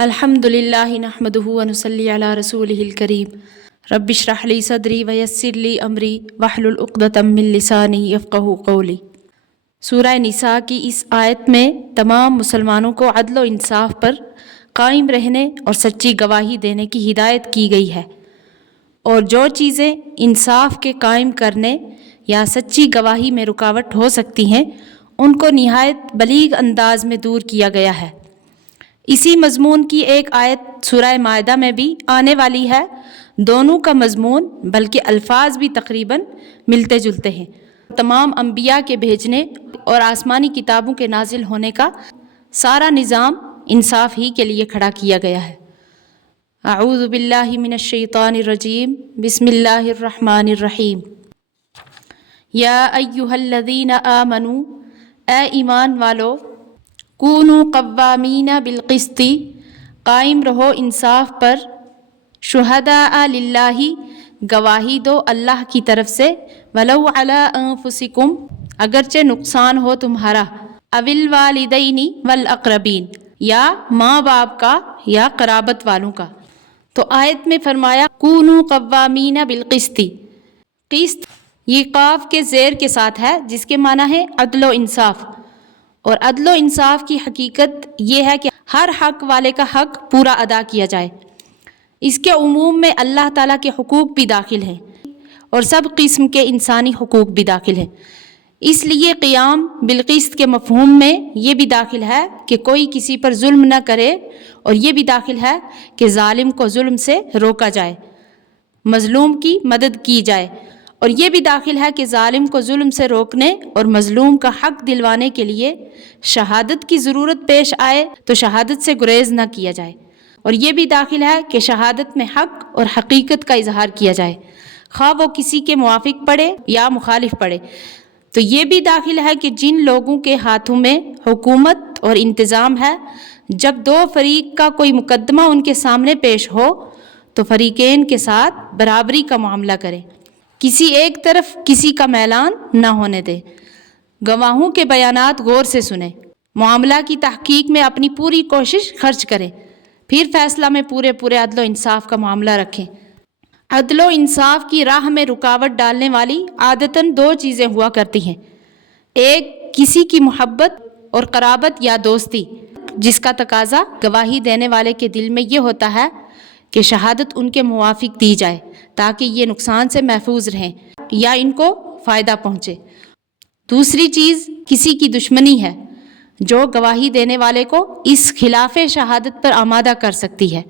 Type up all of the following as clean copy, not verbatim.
الحمد للہ نحمدہ ونصلی علی رسولہ الکریم رب اشرح لی صدری ویسر لی امری واحلل عقدۃ من لسانی یفقہوا قولی۔ سورہ نساء کی اس آیت میں تمام مسلمانوں کو عدل و انصاف پر قائم رہنے اور سچی گواہی دینے کی ہدایت کی گئی ہے، اور جو چیزیں انصاف کے قائم کرنے یا سچی گواہی میں رکاوٹ ہو سکتی ہیں ان کو نہایت بلیغ انداز میں دور کیا گیا ہے۔ اسی مضمون کی ایک آیت سورہ مائدہ میں بھی آنے والی ہے۔ دونوں کا مضمون بلکہ الفاظ بھی تقریباً ملتے جلتے ہیں۔ تمام انبیاء کے بھیجنے اور آسمانی کتابوں کے نازل ہونے کا سارا نظام انصاف ہی کے لیے کھڑا کیا گیا ہے۔ اعوذ باللہ من الشیطان الرجیم، بسم اللہ الرحمن الرحیم۔ یا ایہا الذین آمنوا، اے ایمان والو، کونوا قوامین بالقسط، قائم رہو انصاف پر، شہداء للہ، گواہی دو اللہ کی طرف سے، ولو علی انفسکم، اگرچہ نقصان ہو تمہارا، او الوالدین والاقربین، یا ماں باپ کا یا قرابت والوں کا۔ تو آیت میں فرمایا کونوا قوامین بالقسط، قسط یہ قاف کے زیر کے ساتھ ہے جس کے معنی ہے عدل و انصاف، اور عدل و انصاف کی حقیقت یہ ہے کہ ہر حق والے کا حق پورا ادا کیا جائے۔ اس کے عموم میں اللہ تعالیٰ کے حقوق بھی داخل ہیں اور سب قسم کے انسانی حقوق بھی داخل ہیں۔ اس لیے قیام بالقسط کے مفہوم میں یہ بھی داخل ہے کہ کوئی کسی پر ظلم نہ کرے، اور یہ بھی داخل ہے کہ ظالم کو ظلم سے روکا جائے، مظلوم کی مدد کی جائے، اور یہ بھی داخل ہے کہ ظالم کو ظلم سے روکنے اور مظلوم کا حق دلوانے کے لیے شہادت کی ضرورت پیش آئے تو شہادت سے گریز نہ کیا جائے، اور یہ بھی داخل ہے کہ شہادت میں حق اور حقیقت کا اظہار کیا جائے، خواہ وہ کسی کے موافق پڑے یا مخالف پڑے۔ تو یہ بھی داخل ہے کہ جن لوگوں کے ہاتھوں میں حکومت اور انتظام ہے، جب دو فریق کا کوئی مقدمہ ان کے سامنے پیش ہو تو فریقین کے ساتھ برابری کا معاملہ کریں، کسی ایک طرف کسی کا میلان نہ ہونے دے، گواہوں کے بیانات غور سے سنیں، معاملہ کی تحقیق میں اپنی پوری کوشش خرچ کریں، پھر فیصلہ میں پورے عدل و انصاف کا معاملہ رکھیں۔ عدل و انصاف کی راہ میں رکاوٹ ڈالنے والی عادتاً دو چیزیں ہوا کرتی ہیں، ایک کسی کی محبت اور قرابت یا دوستی، جس کا تقاضا گواہی دینے والے کے دل میں یہ ہوتا ہے کہ شہادت ان کے موافق دی جائے تاکہ یہ نقصان سے محفوظ رہیں یا ان کو فائدہ پہنچے۔ دوسری چیز کسی کی دشمنی ہے جو گواہی دینے والے کو اس خلاف شہادت پر آمادہ کر سکتی ہے۔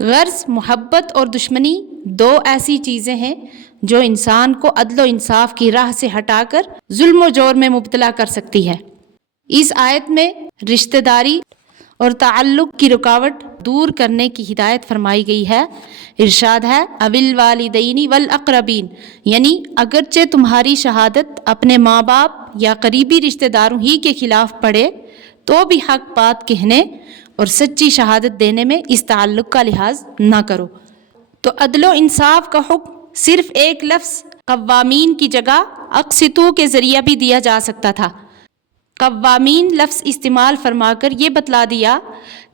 غرض محبت اور دشمنی دو ایسی چیزیں ہیں جو انسان کو عدل و انصاف کی راہ سے ہٹا کر ظلم و جور میں مبتلا کر سکتی ہے۔ اس آیت میں رشتہ داری اور تعلق کی رکاوٹ دور کرنے کی ہدایت فرمائی گئی ہے۔ ارشاد ہے او الوالدین والاقربین، یعنی اگرچہ تمہاری شہادت اپنے ماں باپ یا قریبی رشتہ داروں ہی کے خلاف پڑے تو بھی حق بات کہنے اور سچی شہادت دینے میں اس تعلق کا لحاظ نہ کرو۔ تو عدل و انصاف کا حکم صرف ایک لفظ قوامین کی جگہ اقسطوا کے ذریعہ بھی دیا جا سکتا تھا۔ قوامین لفظ استعمال فرما کر یہ بتلا دیا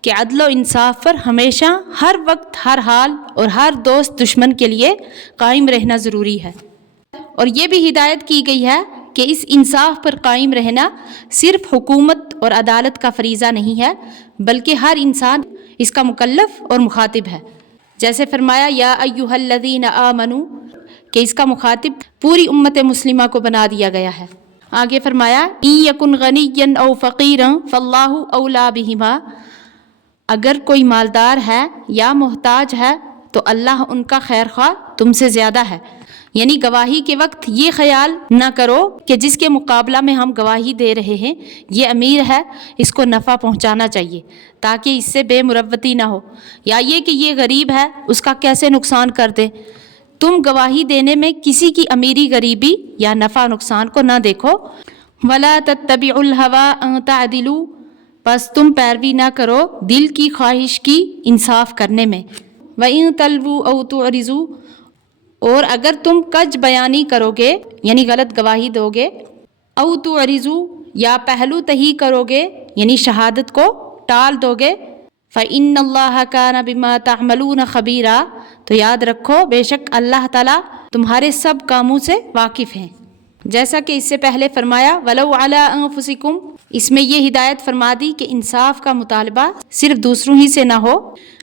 کہ عدل و انصاف پر ہمیشہ، ہر وقت، ہر حال اور ہر دوست دشمن کے لیے قائم رہنا ضروری ہے، اور یہ بھی ہدایت کی گئی ہے کہ اس انصاف پر قائم رہنا صرف حکومت اور عدالت کا فریضہ نہیں ہے بلکہ ہر انسان اس کا مکلف اور مخاطب ہے۔ جیسے فرمایا یا ایھا الذین آمنوا، کہ اس کا مخاطب پوری امت مسلمہ کو بنا دیا گیا ہے۔ آگے فرمایا ان یکن غنیا او فقیرا فاللہ اولی بہما، اگر کوئی مالدار ہے یا محتاج ہے تو اللہ ان کا خیر خواہ تم سے زیادہ ہے۔ یعنی گواہی کے وقت یہ خیال نہ کرو کہ جس کے مقابلہ میں ہم گواہی دے رہے ہیں یہ امیر ہے، اس کو نفع پہنچانا چاہیے تاکہ اس سے بے مروتی نہ ہو، یا یہ کہ یہ غریب ہے اس کا کیسے نقصان کر دیں۔ تم گواہی دینے میں کسی کی امیری غریبی یا نفع نقصان کو نہ دیکھو۔ وَلَا تَتَّبِعُوا الْهَوَىٰ أَن تَعْدِلُوا، پس تم پیروی نہ کرو دل کی خواہش کی انصاف کرنے میں۔ وَإِن تَلْوُوا أَوْ تُعْرِضُوا، اور اگر تم کج بیانی کرو گے یعنی غلط گواہی دو گے، او تعرضوا، یا پہلو تہی کرو گے یعنی شہادت کو ٹال دو گے، فَإِنَّ اللَّهَ كَانَ بِمَا تَعْمَلُونَ خَبِيرًا، تو یاد رکھو بے شک اللہ تعالیٰ تمہارے سب کاموں سے واقف ہیں۔ جیسا کہ اس سے پہلے فرمایا وَلَوْ عَلَىٰ أَنفُسِكُمْ، اس میں یہ ہدایت فرما دی کہ انصاف کا مطالبہ صرف دوسروں ہی سے نہ ہو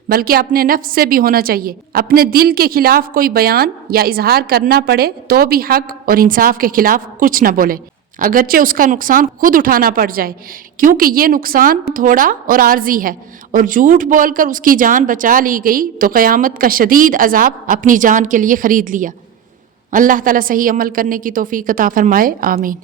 بلکہ اپنے نفس سے بھی ہونا چاہیے۔ اپنے دل کے خلاف کوئی بیان یا اظہار کرنا پڑے تو بھی حق اور انصاف کے خلاف کچھ نہ بولے، اگرچہ اس کا نقصان خود اٹھانا پڑ جائے، کیونکہ یہ نقصان تھوڑا اور عارضی ہے، اور جھوٹ بول کر اس کی جان بچا لی گئی تو قیامت کا شدید عذاب اپنی جان کے لیے خرید لیا۔ اللہ تعالیٰ صحیح عمل کرنے کی توفیق عطا فرمائے، آمین۔